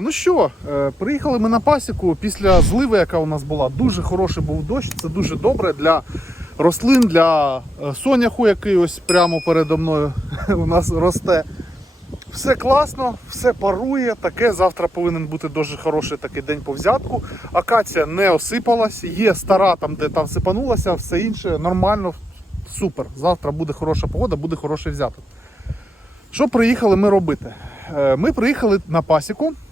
ну що, е, приїхали ми на пасіку після зливи, яка у нас була. Дуже хороший був дощ. Це дуже добре для рослин, для е, соняху, який ось прямо передо мною у нас росте. Все класно, все парує. Таке завтра повинен бути дуже хороший такий день по взятку. Акація не осипалась, є стара там, де там сипанулася, все інше нормально, супер. Завтра буде хороша погода, буде хороший взяток. Що приїхали ми робити? Е, Ми приїхали на пасіку е,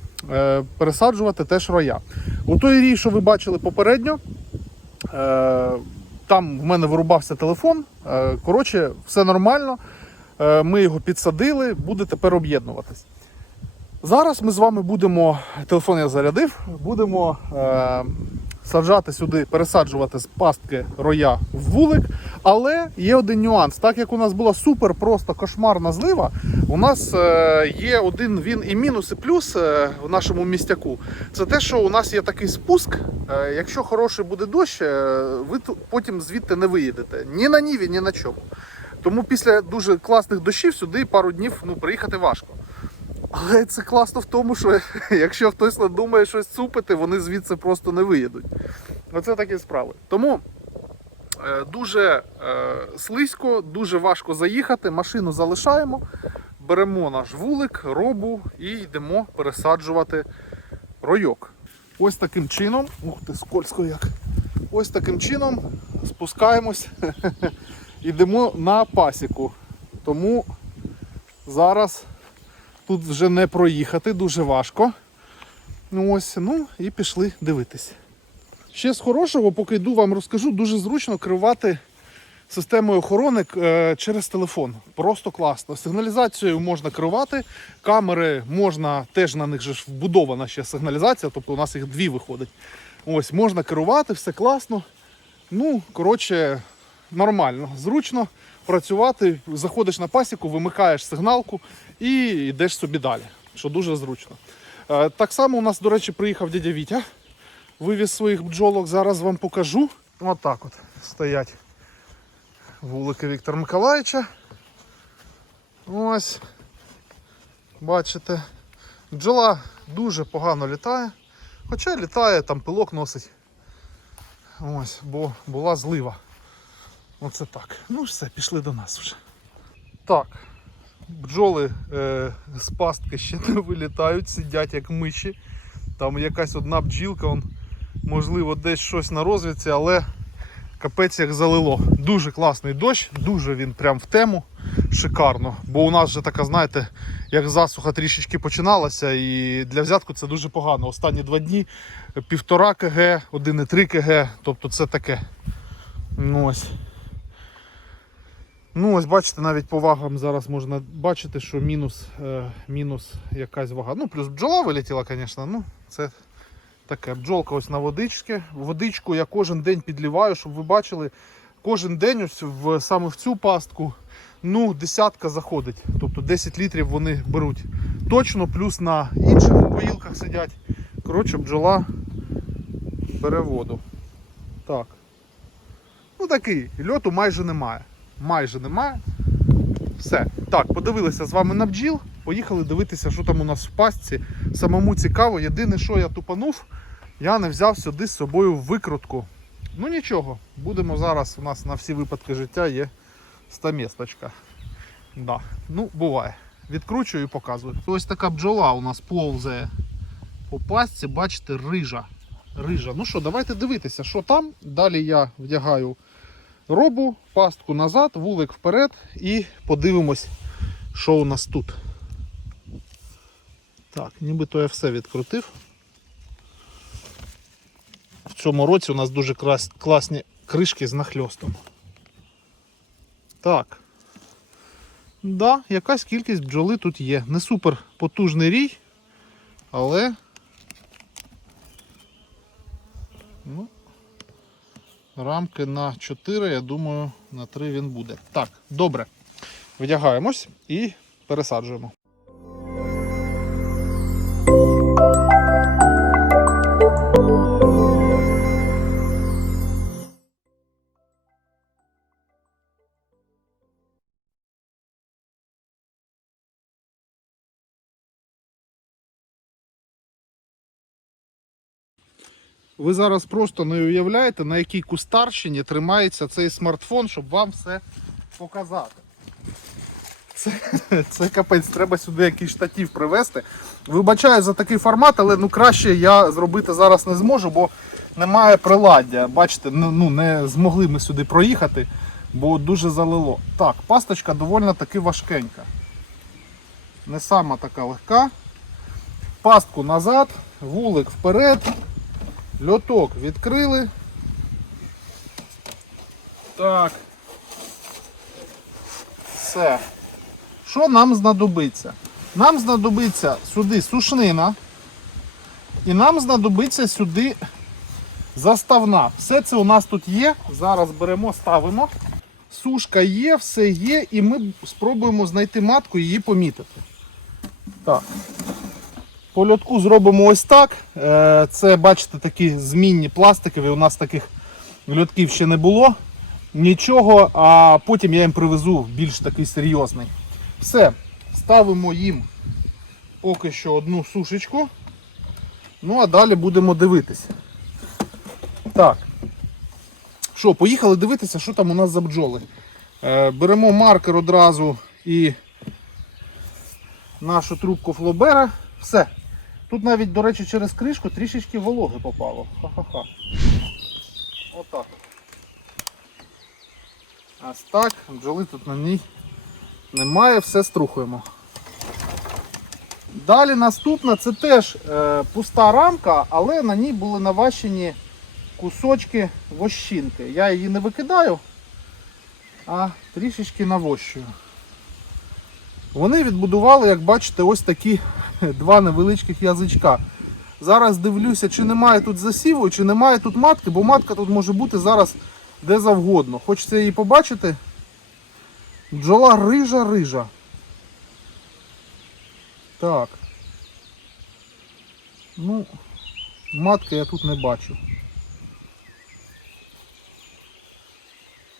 пересаджувати теж роя. У той рій, що ви бачили попередньо, е, там в мене вирубався телефон. Е, Коротше, все нормально. Е, Ми його підсадили, буде тепер об'єднуватись. Зараз ми з вами будемо, телефон я зарядив, будемо е, саджати сюди, пересаджувати з пастки роя в вулик. Але є один нюанс. Так як у нас була супер просто кошмарна злива, у нас е, є один він і мінус, і плюс е, в нашому містяку. Це те, що у нас є такий спуск. Е, якщо хороший буде дощ, ви потім звідти не виїдете. Ні на ніві, ні на чому. Тому після дуже класних дощів сюди пару днів ну, приїхати важко. Але це класно в тому, що якщо хтось надумає щось цупити, вони звідси просто не виїдуть. Оце такі справи. Тому е, дуже е, слизько, дуже важко заїхати. Машину залишаємо, беремо наш вулик, робу і йдемо пересаджувати ройок. Ось таким чином, ух ти, скользко як. Ось таким чином спускаємось, йдемо на пасіку. Тому зараз тут вже не проїхати, дуже важко. Ну ось, ну і пішли дивитись. Ще з хорошого, поки йду, вам розкажу, дуже зручно керувати системою охорони е, через телефон. Просто класно. Сигналізацією можна керувати, камери можна, теж на них же ж вбудована ще сигналізація, тобто у нас їх дві виходить. Ось, можна керувати, все класно. Ну, коротше, нормально, зручно працювати. Заходиш на пасіку, вимикаєш сигналку і йдеш собі далі, що дуже зручно. Е, Так само у нас, до речі, приїхав дядя Вітя. Вивіз своїх бджолок, зараз вам покажу. Отак от стоять вулики Віктора Миколаївича. Ось. Бачите. Бджола дуже погано літає. Хоча літає, там пилок носить. Ось, бо була злива. Оце так. Ну все, пішли до нас вже. Так. Бджоли е, з пастки ще не вилітають, сидять як миші. Там якась одна бджілка, он, можливо, десь щось на розвідці, але капець як залило. Дуже класний дощ, дуже він прям в тему. Шикарно. Бо у нас вже така, знаєте, як засуха трішечки починалася, і для взятку це дуже погано. Останні два дні півтора кг, 1,3 кг, тобто це таке. Ну ось. Ну, ось бачите, навіть по вагам зараз можна бачити, що мінус, е, мінус якась вага. Ну, плюс бджола вилетіла, звісно. Ну, це таке. Бджолка ось на водичці. Водичку я кожен день підліваю, щоб ви бачили. Кожен день ось в, саме в цю пастку ну, десятка заходить. Тобто 10 літрів вони беруть. Точно, плюс на інших поїлках сидять. Коротше, бджола бере воду. Так. Ну такий, льоту майже немає. Майже немає. Все. Так, подивилися з вами на бджіл. Поїхали дивитися, що там у нас в пастці. Самому цікаво. Єдине, що я тупанув, я не взяв сюди з собою викрутку. Ну нічого, будемо зараз. У нас на всі випадки життя є стамісточка. Да. Ну, буває. Відкручую і показую. Ось така бджола у нас повзає по пастці, бачите, рижа. Рижа. Ну що, давайте дивитися, що там. Далі я вдягаю робу, пастку назад, вулик вперед і подивимось, що у нас тут. Так, нібито я все відкрутив. В цьому році у нас дуже класні кришки з нахльостом. Так. Да, якась кількість бджоли тут є. Не супер потужний рій, але. Рамки на 4, я думаю, на 3 він буде. Так, добре. Вдягаємось і пересаджуємо. Ви зараз просто не уявляєте, на якій кустарщині тримається цей смартфон, щоб вам все показати. Це, це капець, треба сюди якийсь штатів привезти. Вибачаю за такий формат, але ну краще я зробити зараз не зможу, бо немає приладдя. Бачите, ну, ну не змогли ми сюди проїхати, бо дуже залило. Так, пасточка доволі таки важкенька. Не сама така легка. Пастку назад, вулик вперед, льоток відкрили. Так. Все. Що нам знадобиться? Нам знадобиться сюди сушнина. І нам знадобиться сюди заставна. Все це у нас тут є. Зараз беремо, ставимо. Сушка є, все є, і ми спробуємо знайти матку і її помітити. Так. По льотку зробимо ось так. Е, Це, бачите, такі змінні пластикові. У нас таких льотків ще не було. Нічого, а потім я їм привезу більш такий серйозний. Все, ставимо їм поки що одну сушечку. Ну, а далі будемо дивитися. Так. Що, поїхали дивитися, що там у нас за бджоли. Е, беремо маркер одразу і нашу трубку флобера. Все. Тут навіть, до речі, через кришку трішечки вологи попало. Ха-ха-ха. Отак. Ось так, бджоли тут на ній немає, все струхуємо. Далі наступна це теж е, пуста рамка, але на ній були наващені кусочки вощинки. Я її не викидаю, а трішечки навощую. Вони відбудували, як бачите, ось такі два невеличких язичка. Зараз дивлюся, чи немає тут засіву, чи немає тут матки, бо матка тут може бути зараз де завгодно. Хочеться її побачити. Бджола рижа-рижа. Так. Ну, матки я тут не бачу.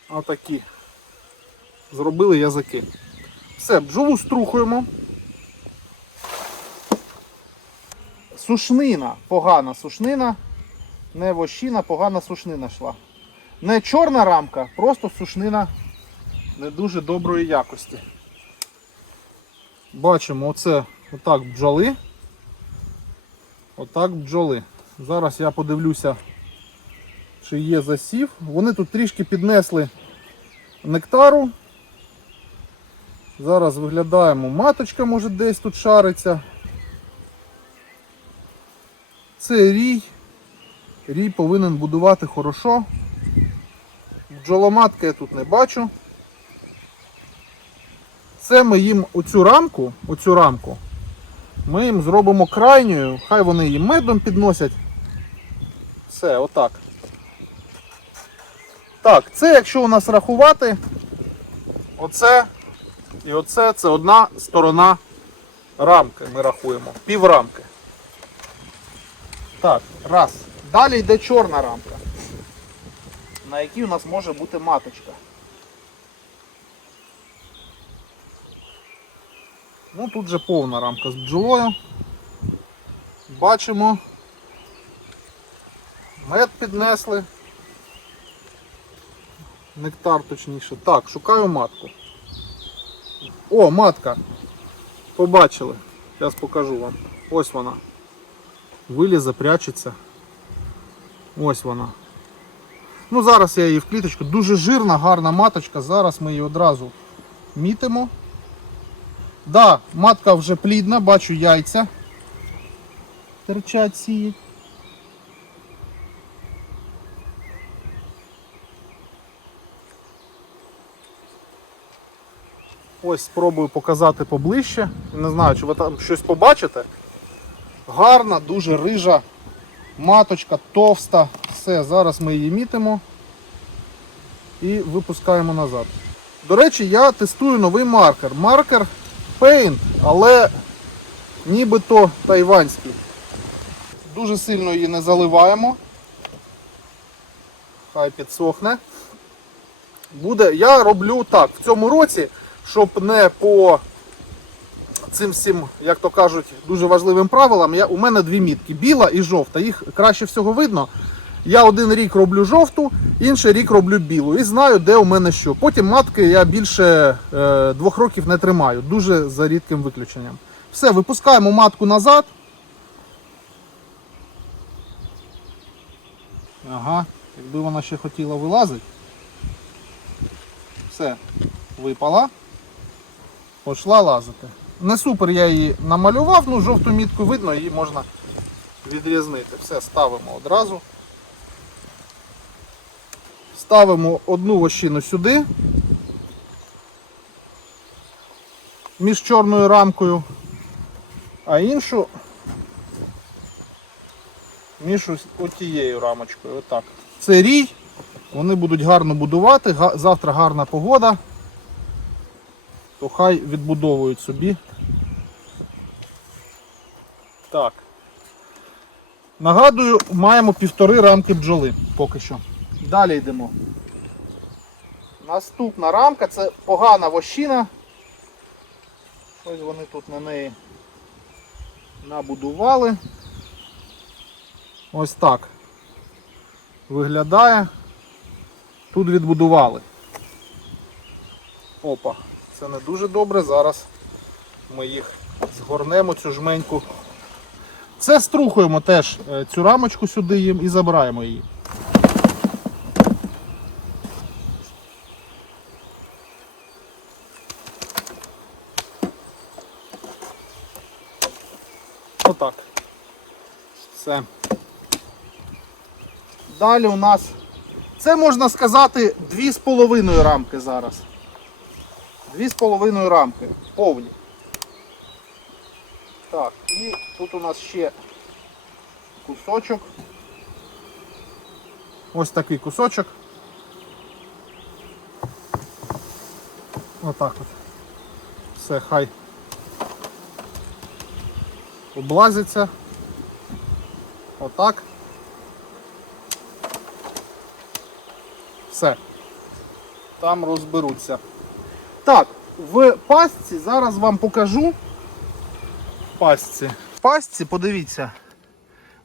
Отакі. Зробили язики. Все, бджолу струхуємо. Сушнина, погана сушнина. Не вощина, погана сушнина йшла. Не чорна рамка, просто сушнина не дуже доброї якості. Бачимо, оце отак бджоли. Отак бджоли. Зараз я подивлюся, чи є засів. Вони тут трішки піднесли нектару. Зараз виглядаємо, маточка може десь тут шариться. Це рій. Рій повинен будувати хорошо. Бджоломатки я тут не бачу. Це ми їм оцю рамку, оцю рамку, ми їм зробимо крайньою, хай вони її медом підносять. Все, отак. Так, це якщо у нас рахувати, оце і оце це одна сторона рамки ми рахуємо. Пів рамки. Так, раз. Далі йде чорна рамка, на якій у нас може бути маточка. Ну тут же повна рамка з бджолою. Бачимо. Мед піднесли. Нектар точніше. Так, шукаю матку. О, матка. Побачили. Зараз покажу вам. Ось вона. Вилізе, прячеться. Ось вона. Ну зараз я її в кліточку. Дуже жирна, гарна маточка. Зараз ми її одразу мітимо. Да, матка вже плідна, бачу яйця. Терчать сіють. Ось спробую показати поближче. Не знаю, чи ви там щось побачите. Гарна, дуже рижа маточка, товста. Все, зараз ми її мітимо і випускаємо назад. До речі, я тестую новий маркер. Маркер Paint, але нібито тайванський. Дуже сильно її не заливаємо. Хай підсохне. Буде, я роблю так, в цьому році, щоб не по цим всім, як то кажуть, дуже важливим правилам, я, у мене дві мітки біла і жовта. Їх краще всього видно. Я один рік роблю жовту, інший рік роблю білу. І знаю, де у мене що. Потім матки я більше е, двох років не тримаю, дуже за рідким виключенням. Все, випускаємо матку назад. Ага, якби вона ще хотіла вилазити. Все, випала. Пішла лазити. Не супер я її намалював, ну жовту мітку видно, її можна відрізнити. Все, ставимо одразу. Ставимо одну вощину сюди. Між чорною рамкою, а іншу між отією рамочкою. Отак. Це рій. Вони будуть гарно будувати. Завтра гарна погода. То хай відбудовують собі. Так. Нагадую, маємо півтори рамки бджоли поки що. Далі йдемо. Наступна рамка це погана вощина. Ось вони тут на неї набудували. Ось так. Виглядає. Тут відбудували. Опа, це не дуже добре. Зараз ми їх згорнемо, цю жменьку. Це струхуємо теж е, цю рамочку сюди їм і забираємо її. Отак. Все. Далі у нас це можна сказати дві з половиною рамки зараз. Дві з половиною рамки. Повні. Так, і тут у нас ще кусочок. Ось такий кусочок. Отак от. Все, хай облазиться. Отак. Все. Там розберуться. Так, в пастці зараз вам покажу. Пастці. В пастці, подивіться.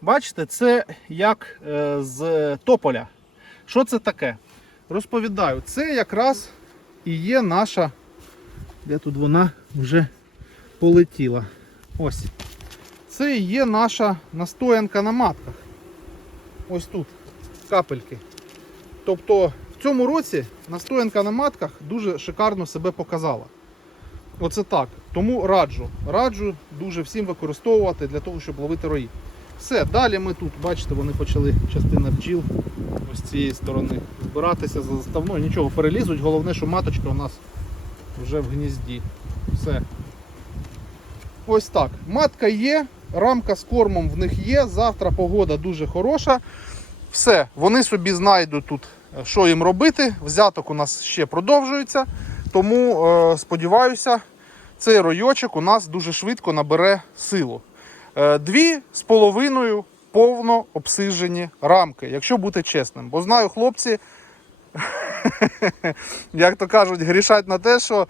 Бачите, це як е, з тополя. Що це таке? Розповідаю, це якраз і є наша. Де тут вона вже полетіла? Ось. Це і є наша настоянка на матках. Ось тут капельки. Тобто в цьому році настоянка на матках дуже шикарно себе показала. Оце так. Тому раджу. Раджу дуже всім використовувати для того, щоб ловити рої. Все, далі ми тут, бачите, вони почали частина бджіл ось цієї сторони збиратися за заставною. Нічого перелізуть. Головне, що маточка у нас вже в гнізді. Все. Ось так. Матка є, рамка з кормом в них є. Завтра погода дуже хороша. Все, вони собі знайдуть тут, що їм робити. Взяток у нас ще продовжується. Тому е, сподіваюся, цей ройочок у нас дуже швидко набере силу. Е, дві з половиною повно обсижені рамки, якщо бути чесним. Бо знаю, хлопці, як то кажуть, грішать на те, що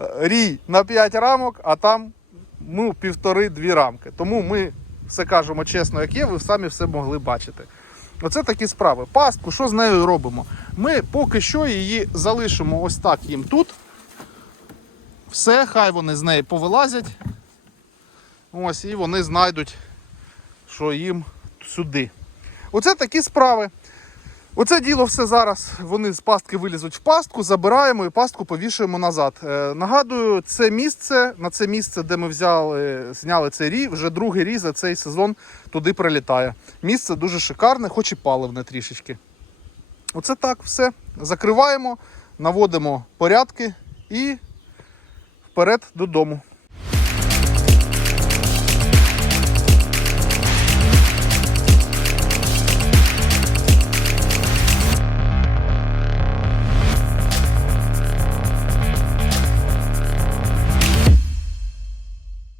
е, рій на 5 рамок, а там ну, півтори-дві рамки. Тому ми все кажемо чесно, як є, ви самі все могли бачити. Оце такі справи. Пастку, що з нею робимо? Ми поки що її залишимо ось так їм тут. Все, хай вони з неї повилазять. Ось, і вони знайдуть, що їм сюди. Оце такі справи. Оце діло все зараз. Вони з пастки вилізуть в пастку, забираємо і пастку повішуємо назад. Е, нагадую, це місце, на це місце, де ми взяли, зняли цей рій, вже другий рій за цей сезон туди прилітає. Місце дуже шикарне, хоч і паливне трішечки. Оце так, все. Закриваємо, наводимо порядки і вперед додому.